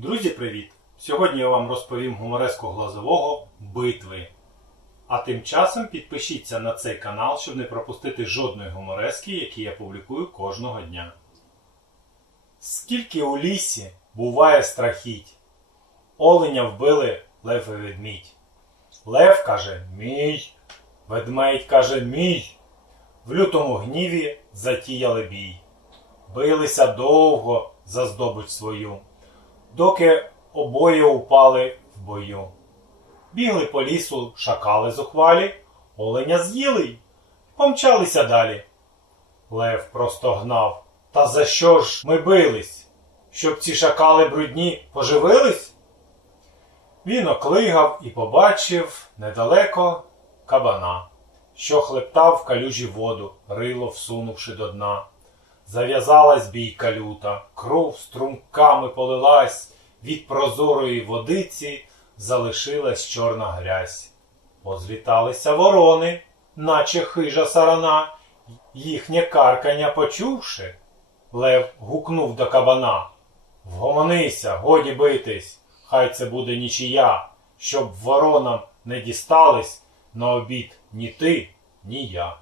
Друзі, привіт! Сьогодні я вам розповім гумореску глазового битви. А тим часом підпишіться на цей канал, щоб не пропустити жодної гуморески, які я публікую кожного дня. Скільки у лісі буває страхіть. Оленя вбили лев і ведмідь. Лев каже мій. Ведмедь каже мій. В лютому гніві затіяли бій. Билися довго за здобич свою, доки обоє упали в бою. Бігли по лісу, шакали зухвалі, оленя з'їли й помчалися далі. Лев просто гнав. Та за що ж ми бились? Щоб ці шакали брудні поживились? Він оклигав і побачив недалеко кабана, що хлептав в калюжі воду, рило всунувши до дна. Зав'язалась бійка люта, кров струмками полилась, від прозорої водиці залишилась чорна грязь. Позліталися ворони, наче хижа сарана, їхнє каркання почувши, Лев гукнув до кабана. Вгомонися, годі битись, хай це буде нічия, щоб воронам не дістались на обід ні ти, ні я.